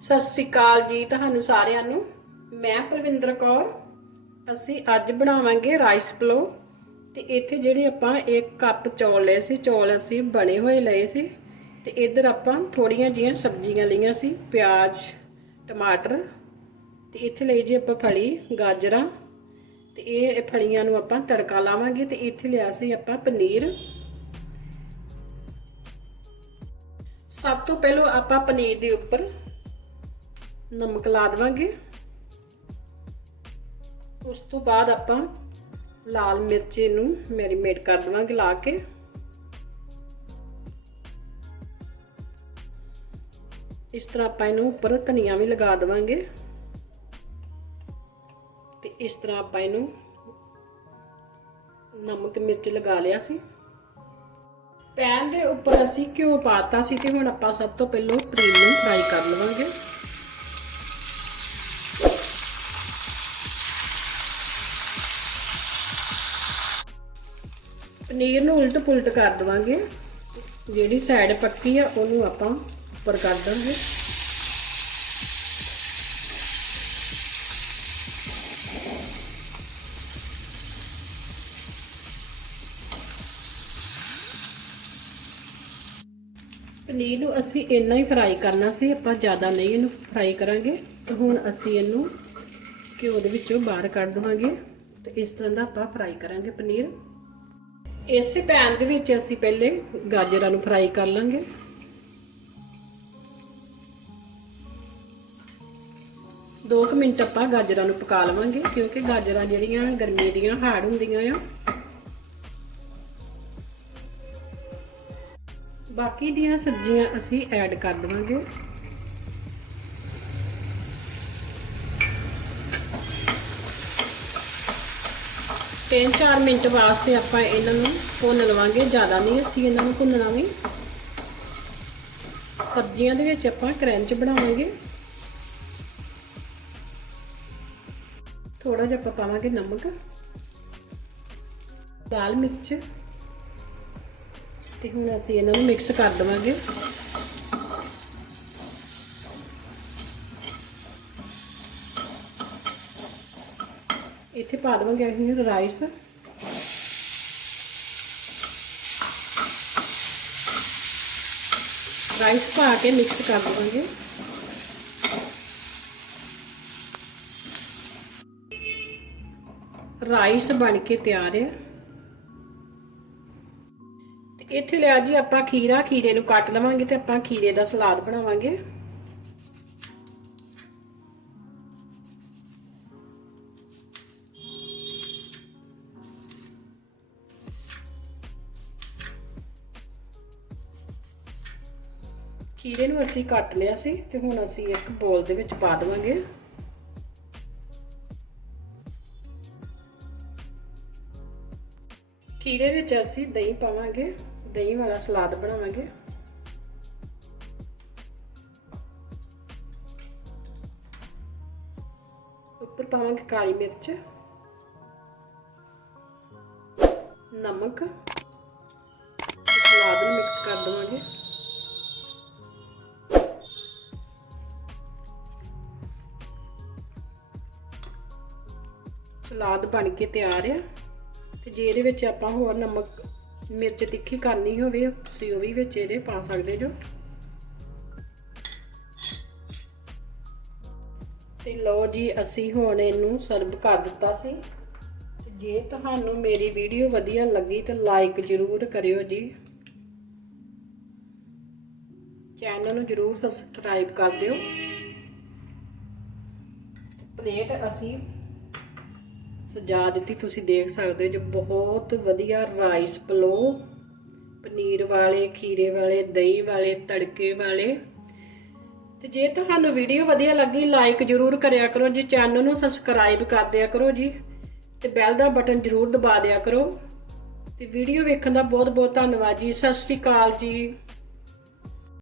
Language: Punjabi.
ਸਤਿ ਸ੍ਰੀ ਅਕਾਲ ਜੀ ਤੁਹਾਨੂੰ ਸਾਰਿਆਂ ਨੂੰ। ਮੈਂ ਪਰਵਿੰਦਰ ਕੌਰ। ਅਸੀਂ ਅੱਜ ਬਣਾਵਾਂਗੇ ਰਾਈਸ ਪਲੋ। ਤੇ ਇੱਥੇ ਜਿਹੜੇ ਆਪਾਂ ਇੱਕ ਕੱਪ ਚੌਲ ਲਏ ਸੀ, ਚੌਲ ਅਸੀਂ ਬਣੇ ਹੋਏ ਲਏ ਸੀ। ਤੇ ਇੱਧਰ ਆਪਾਂ ਥੋੜੀਆਂ ਜੀਆਂ ਸਬਜ਼ੀਆਂ ਲਈਆਂ ਸੀ, ਪਿਆਜ਼, ਟਮਾਟਰ। ਤੇ ਇੱਥੇ ਲਈ ਜੀ ਆਪਾਂ ਫਲੀ ਗਾਜਰਾਂ। ਤੇ ਇਹ ਫਲੀਆਂ ਨੂੰ ਆਪਾਂ ਤੜਕਾ ਲਾਵਾਂਗੇ ਤੇ ਇੱਥੇ ਲਿਆ ਸੀ ਆਪਾਂ ਪਨੀਰ। ਸਭ ਤੋਂ ਪਹਿਲਾਂ ਆਪਾਂ ਪਨੀਰ ਦੇ ਉੱਪਰ ਨਮਕ ਲਾ ਦੇਵਾਂਗੇ। ਉਸ ਤੋਂ ਬਾਅਦ ਆਪਾਂ ਲਾਲ ਮਿਰਚ ਨੂੰ ਮੈਰੀਨੇਟ ਕਰ ਦੇਵਾਂਗੇ ਲਾ ਕੇ। ਇਸ ਤਰ੍ਹਾਂ ਆਪਾਂ ਇਹਨੂੰ ਉੱਪਰ ਧਨੀਆ ਵੀ ਲਗਾ ਦੇਵਾਂਗੇ। ਤੇ ਇਸ ਤਰ੍ਹਾਂ ਆਪਾਂ ਇਹਨੂੰ ਨਮਕ, ਮਿਰਚ ਲਗਾ ਲਿਆ ਸੀ। ਪੈਨ ਦੇ ਉੱਪਰ ਅਸੀਂ ਘਿਓ ਪਾਤਾ ਸੀ ਤੇ ਹੁਣ ਆਪਾਂ ਸਭ ਤੋਂ ਪਹਿਲਾਂ ਪਨੀਰ ਨੂੰ ਫਰਾਈ ਕਰ ਲਵਾਂਗੇ। ਪਨੀਰ ਨੂੰ ਉਲਟ ਪੁਲਟ ਕਰ ਦਵਾਂਗੇ। ਜਿਹੜੀ ਸਾਈਡ ਪੱਕੀ ਆ, ਉਹਨੂੰ ਆਪਾਂ ਉੱਪਰ ਕਰ ਦਾਂਗੇ। ਪਨੀਰ ਨੂੰ ਅਸੀਂ ਇੰਨਾ ਹੀ ਫਰਾਈ ਕਰਨਾ ਸੀ, ਆਪਾਂ ਜ਼ਿਆਦਾ ਨਹੀਂ ਇਹਨੂੰ ਫਰਾਈ ਕਰਾਂਗੇ। ਤੇ ਹੁਣ ਅਸੀਂ ਇਹਨੂੰ ਘਿਓ ਦੇ ਵਿੱਚੋਂ ਬਾਹਰ ਕੱਢ ਦਵਾਂਗੇ। ਤੇ ਇਸ ਤਰ੍ਹਾਂ ਦਾ ਆਪਾਂ ਫਰਾਈ ਕਰਾਂਗੇ ਪਨੀਰ। ਇਸੇ ਪੈਨ ਦੇ ਵਿੱਚ ਅਸੀਂ ਪਹਿਲੇ ਗਾਜਰਾਂ ਨੂੰ ਫਰਾਈ ਕਰ ਲਾਂਗੇ। ਦੋ ਕੁ ਮਿੰਟ ਆਪਾਂ ਗਾਜਰਾਂ ਨੂੰ ਪਕਾ ਲਵਾਂਗੇ, ਕਿਉਂਕਿ ਗਾਜਰਾਂ ਜਿਹੜੀਆਂ ਗਰਮੀ ਦੀਆਂ ਹਾਰਡ ਹੁੰਦੀਆਂ ਆ। ਬਾਕੀ ਦੀਆਂ ਸਬਜ਼ੀਆਂ ਅਸੀਂ ਐਡ ਕਰ ਦੇਵਾਂਗੇ। ਤਿੰਨ ਚਾਰ ਮਿੰਟ ਵਾਸਤੇ ਆਪਾਂ ਇਹਨਾਂ ਨੂੰ ਭੁੰਨ ਲਵਾਂਗੇ, ਜ਼ਿਆਦਾ ਨਹੀਂ ਅਸੀਂ ਇਹਨਾਂ ਨੂੰ ਭੁੰਨਣਾ ਵੀ। ਸਬਜ਼ੀਆਂ ਦੇ ਵਿੱਚ ਆਪਾਂ ਕਰੰਚ ਬਣਾਵਾਂਗੇ। ਥੋੜਾ ਜਿਹਾ ਆਪਾਂ ਪਾਵਾਂਗੇ ਨਮਕ ਲਾਲ ਮਿਰਚ, ਤੇ ਹੁਣ ਅਸੀਂ ਇਹਨਾਂ ਨੂੰ ਮਿਕਸ ਕਰ ਦਵਾਂਗੇ। ਇੱਥੇ ਪਾ ਦਵਾਂਗੇ ਅਸੀਂ ਰਾਈਸ ਰਾਈਸ ਪਾ ਕੇ ਮਿਕਸ ਕਰ ਦਵਾਂਗੇ। ਰਾਈਸ ਬਣ ਕੇ ਤਿਆਰ ਹੈ। ਤੇ ਇੱਥੇ ਲਿਆ ਜੀ ਆਪਾਂ ਖੀਰਾ, ਖੀਰੇ ਨੂੰ ਕੱਟ ਲਵਾਂਗੇ ਤੇ ਆਪਾਂ ਖੀਰੇ ਦਾ ਸਲਾਦ ਬਣਾਵਾਂਗੇ। ਖੀਰੇ ਨੂੰ ਅਸੀਂ ਕੱਟ ਲਿਆ ਸੀ ਤੇ ਹੁਣ ਅਸੀਂ ਇੱਕ ਬੋਲ ਦੇ ਵਿੱਚ ਪਾ ਦੇਵਾਂਗੇ। ਖੀਰੇ ਵਿੱਚ ਅਸੀਂ ਦਹੀਂ ਪਾਵਾਂਗੇ, ਦਹੀਂ ਵਾਲਾ ਸਲਾਦ ਬਣਾਵਾਂਗੇ। ਉੱਪਰ ਪਾਵਾਂਗੇ ਕਾਲੀ ਮਿਰਚ, ਨਮਕ ਸਲਾਦ ਨੂੰ ਮਿਕਸ ਕਰ ਦਵਾਂਗੇ। ਸਲਾਦ ਬਣ ਕੇ ਤਿਆਰ ਆ। ਤੇ ਜੇ ਇਹਦੇ ਵਿੱਚ ਆਪਾਂ ਹੋਰ ਨਮਕ, ਮਿਰਚ ਤਿੱਖੀ ਕਰਨੀ ਹੋਵੇ, ਤੁਸੀਂ ਉਹ ਵੀ ਵਿੱਚ ਇਹਦੇ ਪਾ ਸਕਦੇ ਜੋ। ਤੇ ਲਓ ਜੀ, ਅਸੀਂ ਹੁਣ ਇਹਨੂੰ ਸਰਵ ਕਰ ਦਿੱਤਾ ਸੀ। ਤੇ ਜੇ ਤੁਹਾਨੂੰ ਮੇਰੀ ਵੀਡੀਓ ਵਧੀਆ ਲੱਗੀ ਤਾਂ ਲਾਈਕ ਜ਼ਰੂਰ ਕਰਿਓ ਜੀ। ਚੈਨਲ ਨੂੰ ਜ਼ਰੂਰ ਸਬਸਕ੍ਰਾਈਬ ਕਰ ਦਿਓ। ਪਲੇਟ ਅਸੀਂ ਸਜਾ ਦਿੱਤੀ, ਤੁਸੀਂ ਦੇਖ ਸਕਦੇ ਹੋ ਜੋ ਬਹੁਤ ਵਧੀਆ ਰਾਈਸ ਪਲੋ। ਪਨੀਰ ਵਾਲੇ, ਖੀਰੇ ਵਾਲੇ, ਦਹੀਂ ਵਾਲੇ, ਤੜਕੇ ਵਾਲੇ। ਤੇ ਜੇ ਤੁਹਾਨੂੰ ਵੀਡੀਓ ਵਧੀਆ ਲੱਗੀ ਲਾਈਕ ਜ਼ਰੂਰ ਕਰਿਆ ਕਰੋ ਜੀ। ਚੈਨਲ ਨੂੰ ਸਬਸਕ੍ਰਾਈਬ ਕਰ ਦਿਆ ਕਰੋ ਜੀ। ਤੇ ਬੈਲ ਦਾ ਬਟਨ ਜ਼ਰੂਰ ਦਬਾ ਦਿਆ ਕਰੋ। ਤੇ ਵੀਡੀਓ ਵੇਖਣ ਦਾ ਬਹੁਤ ਬਹੁਤ ਧੰਨਵਾਦ ਜੀ। ਸਤਿ ਸ਼੍ਰੀ ਅਕਾਲ ਜੀ।